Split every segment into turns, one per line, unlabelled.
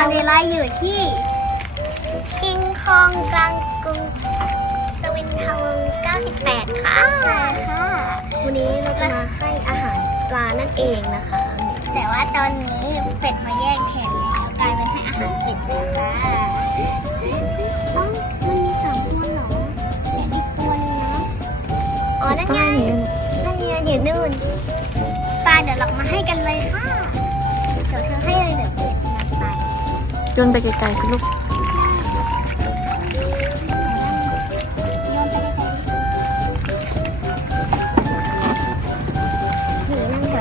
อยู่ที่คิงคองกลางกรุงสวินทาวงศ์98 ค่ะ
ใช่ค่ะ วันนี้เราจะมาให้อาหารปลานั่นเองนะคะ
แต่ว่าตอนนี้เป็ดมาแย่งแทนแล้วกลายเป็นให้อาหารเป็ดแล้วค่ะ
เอ้ามันมีสามตัวเหรอ
เป็ดอีกตัวหนึงนะอ๋อนั่นไง
ใต้นี้
นั่นไงอยู่นู่นปลาเดี๋ยวเรามาให้กันเลยค่ะ ยนไป
ไกลๆสิลูก
โยนไปไกล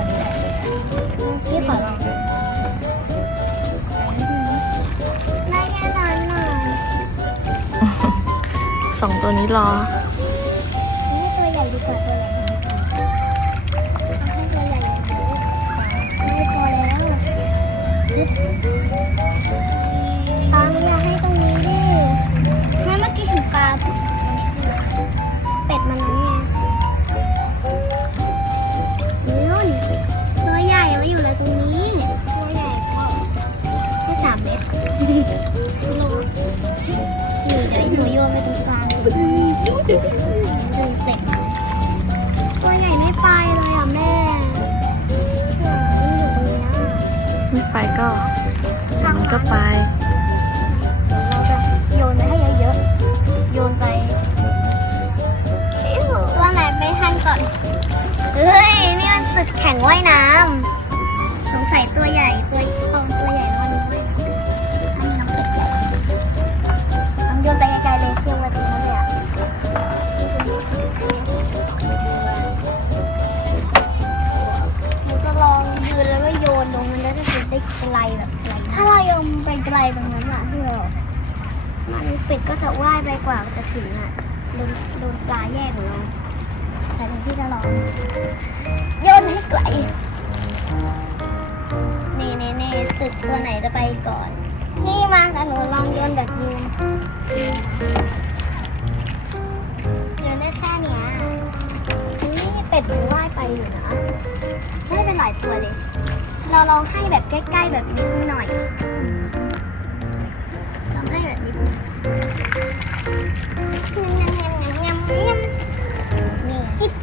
ร
งกลางดึงเสร็จตัวใหญ่ไม่ไปเลยอะแม่เชื่อยู่ตรงนี้
ไม่ไปก็มันก็ไป
ไปไกลตรงนั้นอะที่เรามันเป็ดก็จะว่ายไปกว่าจะถึงอะโดนโดนปลาแย่งของเราแต่ที่จะลองโยนให้ไกลนี่นี่นี่ตึกตัวไหนจะไปก่อน นี่มาแต่หนูลองโยนแบบยืนโยนได้แค่เนี้ยนี่เป็ดมันว่ายไปอยู่นะไม่เป็นหลายตัวเลย เราลองให้แบบใกล้ๆแบบนิดหน่อย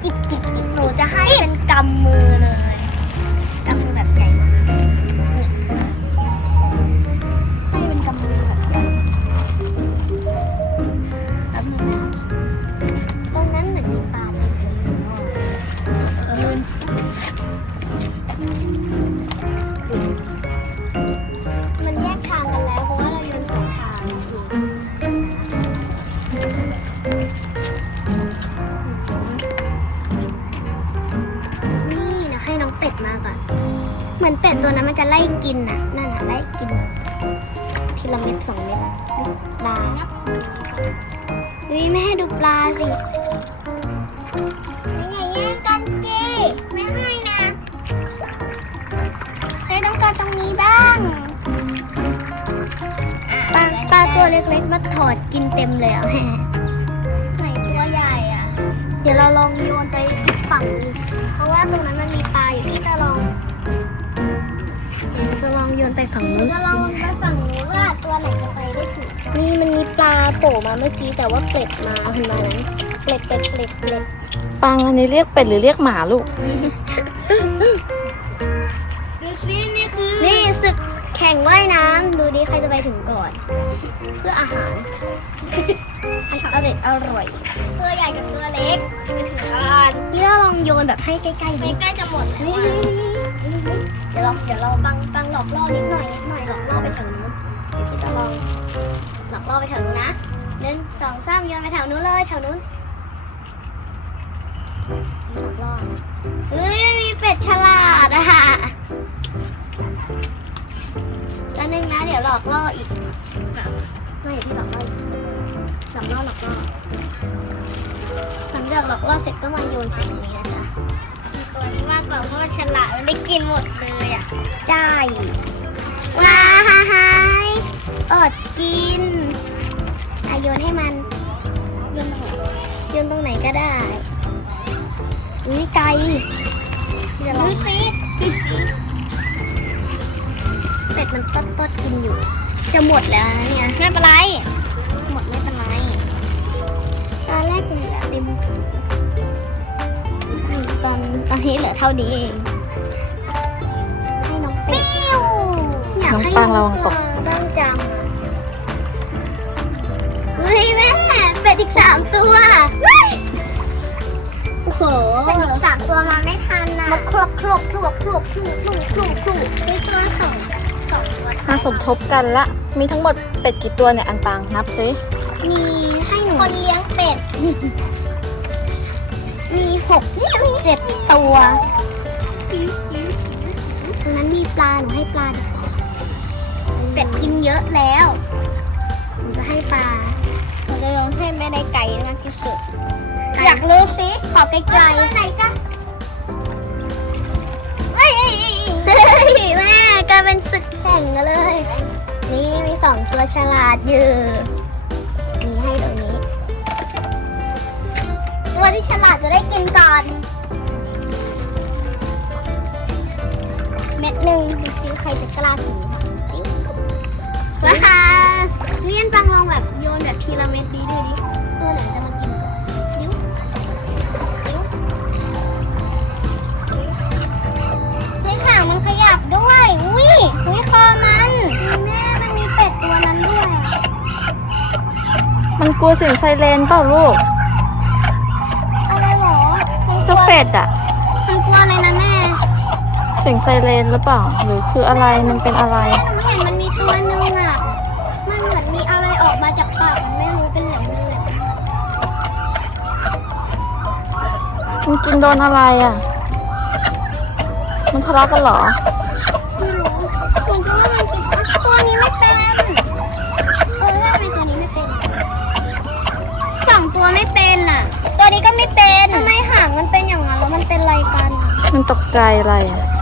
จิบจิบจิบจิบหนูจะให้เป็นกำมือเลย กินน่ะนั่นน่ะไล่กิน ทีละเม็ดสองเม็ดดูปลาเฮ้ยไม่ให้ดูปลาสิไม่อย่าแย่งกันจีไม่ให้นะเฮ้ยต้องการตรงนี้บ้างปลาปลาตัวเล็กๆมาถอดกินเต็มเลยอะแม่ไหนตัวใหญ่อะ เดี๋ยวเราลองโยนไปอีกฝั่งนึงเพราะว่าตรงนั้น นไปฝั่งนู้นจะลองไปฝั่งนู้นว่าตัวไหนจะไปได้ถึงนี่มันมีปลาโผล่มาเมื่อกี้แต่ว่าเกล็ดมาเห็นไหมนั้นเกล็ดเกล็ดเกล็ดเกล็ด
ปังอันนี้เรียกเป็ดหรือเรียกหมาลูก
นี่ศึกแข่งว่ายน้ำดูดิใครจะไปถึงก่อน เพื่ออาหารอาหารอร่อยอร่อยตัวใหญ่กับตัวเล็กจะไปถึงกันนี่เราลองโยนแบบให้ใกล้ๆดิใกล้จะหมดแล้วเดี๋ยวเราเดี๋ยวเราบังบังหลอกล่อนิดหน่อยนิดหน่อยหลอกล่อไปแถวนู้นเดี๋ยวพี่จะลองหลอกล่อไปแถวนู้นนะหนึ่งสองสามโยนไปแถวนู้นเลยแถวนู้นหลอกล่อเฮ้ยมีเป็ดฉลาดอะค่ะแล้วนึงนะเดี๋ยวหลอกล่ออีกไม่ที่หลอกล่ออีกหลอกล่อหลอกล่อหลังจากหลอกล่อเสร็จก็มาโยนใส่ตรงนี้นะคะ ตัวนี้มากกว่าเพราะมันฉลาดมันได้กินหมดเลยอะใช่ว้าฮ่าฮ่าอดกินอะโยนให้มันโยนตรงไหนโยนตรงไหนก็ได้อุ้ยไกลเดี๋ยวลองสิเป็ดมันตดตดๆกินอยู่ จะหมดแล้วนะเนี่ยไม่เป็นไร หมดไม่เป็นไรตอนแรกเหลือเต็มนี่ ตอนตอนนี้เหลือเท่านี้เอง ให้น้องเป็ดอยาก
น้อง
ให้
ปังระวังตก
ปลาบ้างจังเฮ้ยแม่เป็ดอีกสามตัวเฮ้ยโอ้โห
เป็นอีกสามตัวมาไม่ทันนะ
มาครบครบครบครบครบครบครบครบมีตัวสองสองตัว
มาสมทบกันละ มีทั้งหมดเป็ดกี่ตัวเนี่ยอันปังนับซิ
มีให้หนูคนเลี้ยงเป็ด มีหกเจ็ดตัว
ตรงนั้นมีปลาหนูให้ปลาดีกว่า
เป็ดกินเยอะแล้วหนูจะให้ปลาเราจะโยนให้แม่ได้ไก่มากที่สุด อยากรู้สิขอไกลๆไหนกันเฮ้ยแม่กลายเป็นศึกแข่งกันเลย นี่มีสองตัวฉลาดอยู่ ตัวที่ฉลาดจะได้กินก่อน เม็ดหนึ่งดูสิใครจะกล้ากินติ๊วว้าเลียนฟังลองแบบโยนแบบทีละเม็ดดีดูดิตัวไหนจะมากินก่อนดิ้วดิ้วเฮ้ยหางมันขยับด้วยอุ้ยอุ้ยคอมันแม่มันมีเป็ดตัวนั้นด้วย
มันกลัวเสียงไซเรนเปล่าลูก เจ้า
ลัว
เป็ดอะ
มันกลัวอะไรนะแม่
เสียงไซเรนหรือเปล่า หรือคืออะไรมันเป็นอะไร
แม่หนูเห็นมันมีตัวหนึงอะ มันเหมือนมีอะไรออกมาจากปากมันไม่รู้เป็นแหลมเป็นแหลม
มันกินโดนอะไรอะมันทะเลาะกันเหรอ
ไม่รู้เหมือนกับว่ามันกินตัวนี้ไม่เป็น เออทำไมตัวนี้ไม่เป็นสองตัวไม่เป็นอะ ตัวนี้ก็ไม่เป็นทำไมหางมันเป็นอย่างนั้นแล้วมันเป็นอะไรกันอะ
มันตกใจอะไรอะ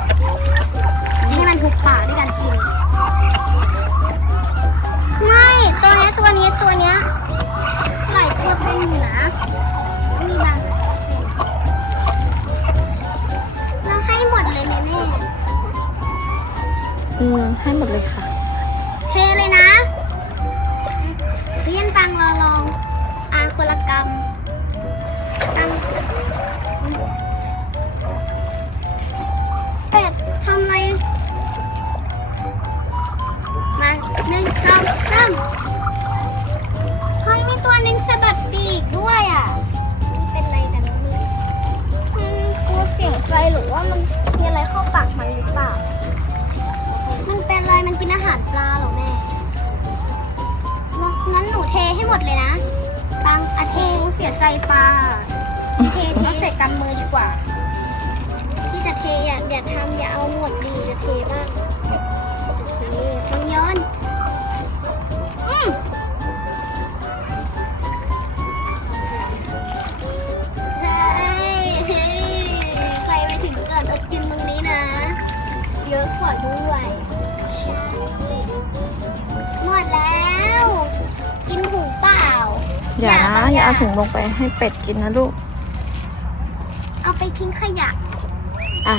า
กมันหรื
อเป
ล่า มันเป็นอะไรมันกินอาหารปลาเหรอแม่งั้นหนูเทให้หมดเลยนะปังอาเทเสียใจปลาเทเทใส่กำมือดีกว่า ที่จะเทอย่าอย่าทำอย่าเอาหมดดีจะเท อย่านะบง
อย่าเอาถุงลงไปให้เป็ดกินนะลูก
เอาไปทิ้งขยะ
อะ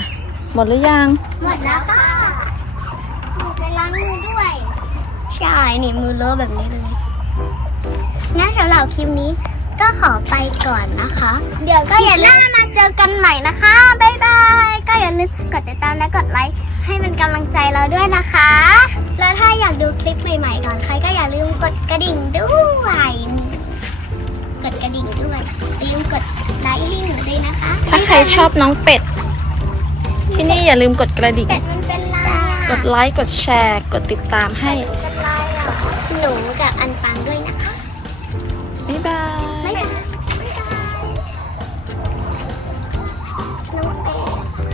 หมดหรือยัง
หมดแล้วค่ะหนูไปล้างมือด้วย ใช่ นี่มือเลอะแบบนี้เลย งั้นสำหรับคลิปนี้ก็ขอไปก่อนนะคะ เดี๋ยวก็อย่าลืมมาเจอกันใหม่นะคะ บ๊ายบาย ก็อย่าลืมกดติดตามและกดไลค์ให้เป็นกำลังใจเราด้วยนะคะ แล้วถ้าอยากดูคลิปใหม่ๆก่อนใครก็อย่าลืมกดกระดิ่งด้วย ค์ให้หนูด้วยนะคะ
ถ้าใครชอบน้องเป็ด ที่นี่อย่าลืมกดกระดิ่ง
เป็ดมันเป็นลาย
กดไลค์ กดแชร์ กดติดตามให้
เป็นลายอะหนูกับอันปังด้วย